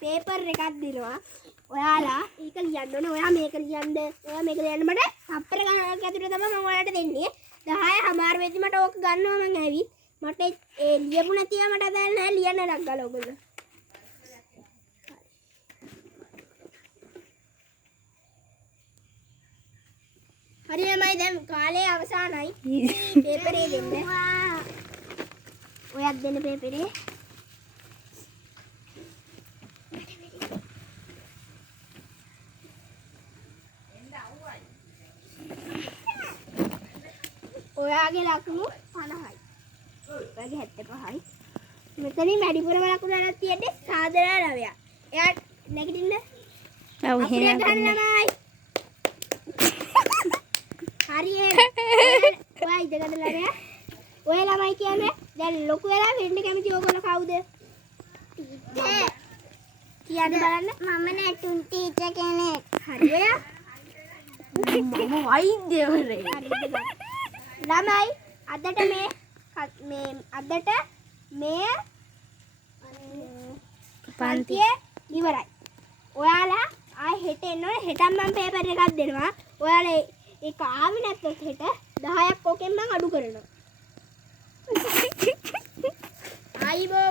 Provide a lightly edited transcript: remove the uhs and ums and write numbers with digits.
Paper එකක් දෙනවා. ඔයාලා ඒක ලියන්න ඕනේ. ඔයා මේක ලියන්න. ඔයා මේක ලියන්න මට අපර ගණනක් ඇතුළේ තමයි මම ඔයාලට දෙන්නේ. 10:00 වෙද්දි මට ඕක ගන්නවා මං ඇවිත්. මට ඒ ලියපු නැතිව මට අදාළ නැහැ ලියන්න එකක් ගාලා ඔයගොල්ලෝ. හරි ළමයි දැන් කාලේ අවසానයි. පේපරේ දෙන්න. ඔයත් දෙන්න පේපරේ. ඔයාගේ ලකුණු 50යි. ඔයාගේ 75යි. මෙතනින් වැඩිපුරම ලකුණු අරන් තියෙන්නේ සාදරා 9ක්. එයා නැගිටින්න. ඔව් එහෙනම් ළමයි. හරි එහෙනම්. ඔයා ඉඳගන්න ළමයා. ඔය ළමයි කියන්නේ දැන් ලොකු වෙලා වෙන්න කැමති ඕගොල්ලෝ කවුද? කියන්න බලන්න. මම නැටුම් ටීචර් කෙනෙක්. හරි ඔයා. මම වෛද්‍යවරයෙක්. ළමයි අදට මේ පන්තිය ඉවරයි. ඔයාලා ආයෙ හෙට එන්න ඕනේ. හෙටම මම පේපර් එකක් දෙනවා. ඔයාලා ඒක ආවේ නැත්නම් හෙට 10ක් ඕකෙන් මම අඩු කරනවා. ආයිබෝ